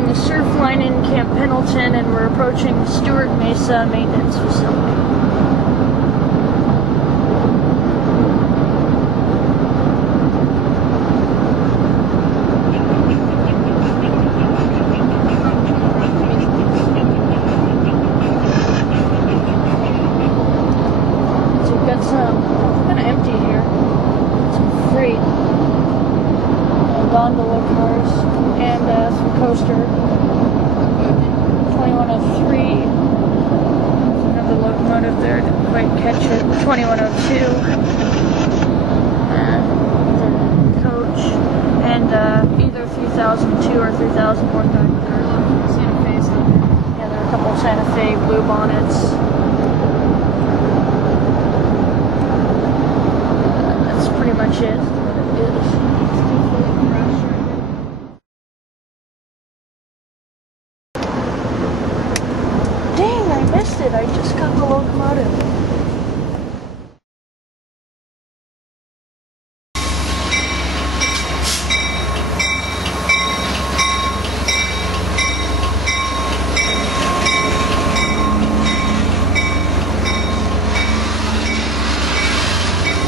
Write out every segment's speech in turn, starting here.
on the Surfline in Camp Pendleton, and we're approaching Stuart Mesa Maintenance Facility. So we've got some, kind of empty here, some freight, gondola cars, and some coaster. 2103. There's another locomotive there, didn't quite catch it. 2102. Coach. And either 3002 or 3001 back there. Santa Fe's out there. Yeah, there are a couple of Santa Fe blue bonnets. That's pretty much it. Dang, I missed it. I just got the locomotive.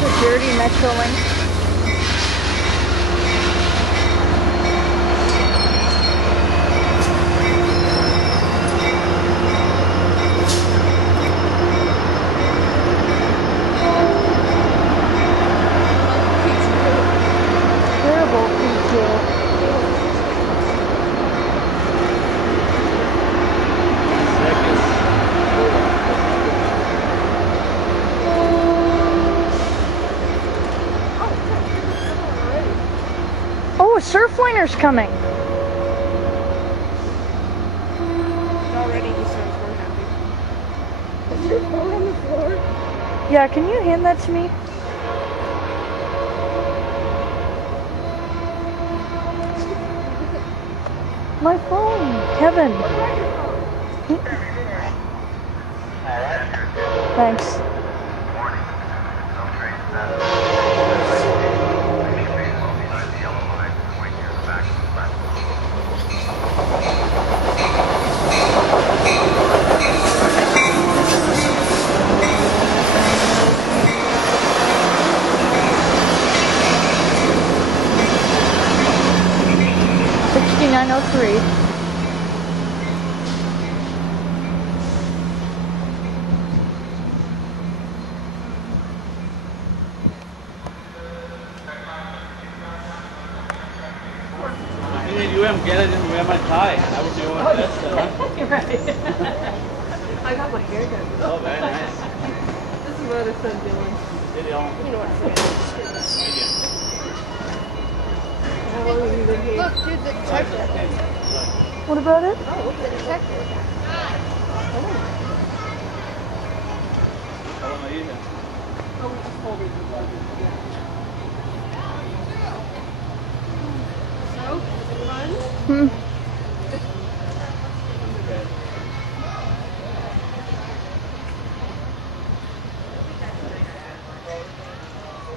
The dirty Metrolink. Oh, a Surfliner's coming. Already he sounds more happy. Is your phone on the floor? Yeah, can you hand that to me? My phone, Kevin. Thanks. 6903. You haven't get it and wear my tie. I would do one best. You're right. I got my hair done. Oh, very nice. This is what it's doing. Did it all. You know what I'm saying? How long have you been here? Look, dude, the detector. What about it? Oh, look at the detector. How long are you here? Oh, we just folded the luggage. So, is it fun? Hmm.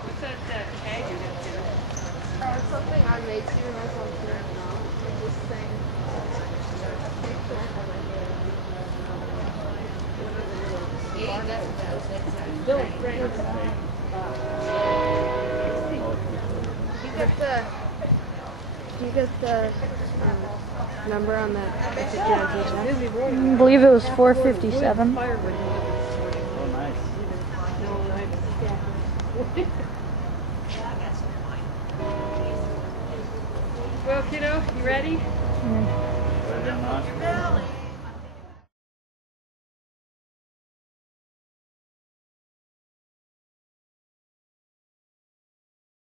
What's that tag you're going to do? Something I made too, and I was on there now. I'm just saying. You get the number on that ticket on I believe it was 457. Oh, nice. Well, kiddo, you ready? Mm. Well done, huh?